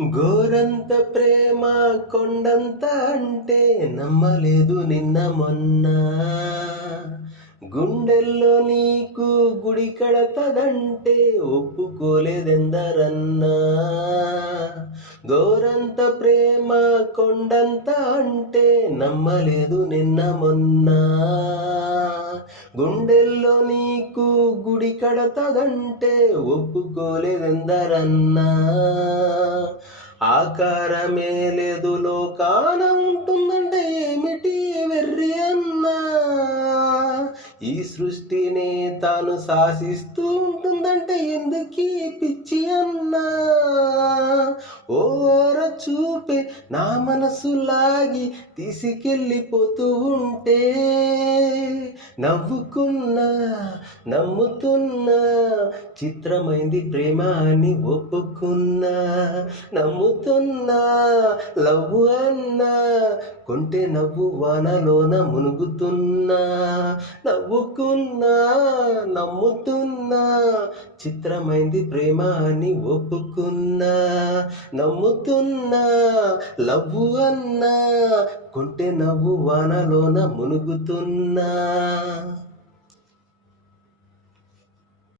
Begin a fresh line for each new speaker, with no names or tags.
గోరంత ప్రేమ కొండంత అంటే నమ్మలేదు నిన్న మొన్న. గుండెల్లో నీకు గుడి కడతదంటే ఒప్పుకోలేదెందరన్నా. గోరంత ప్రేమ కొండంత అంటే నమ్మలేదు నిన్న మొన్న. గుండెల్లో నీకు గుడి కడతదంటే ఒప్పుకోలేదెందరన్నా. ఆకారమే లేదు లోకాన ఉంటుందంటే ఏమిటి వెర్రి అన్నా? ఈ సృష్టిని తాను శాసిస్తూ ఉంటుందంటే ఎందుకీ పిచ్చి అన్నా? ఓర చూపే నా మనసు లాగి తీసుకెళ్ళిపోతూ ఉంటే నవ్వుకున్నా నమ్ముతున్నా చిత్రమైంది ప్రేమ అని ఒప్పుకున్నా నమ్ముతున్నా లవ్వు అన్నా కొంటే నవ్వు వానలోన మునుగుతున్నా నవ్వుకున్నా నమ్ముతున్నా చిత్రమైంది ప్రేమ అని ఒప్పుకున్నా నమ్ముతున్నా లవ్వు అన్నా కొంటే నవ్వు వానలోన మునుగుతున్నా.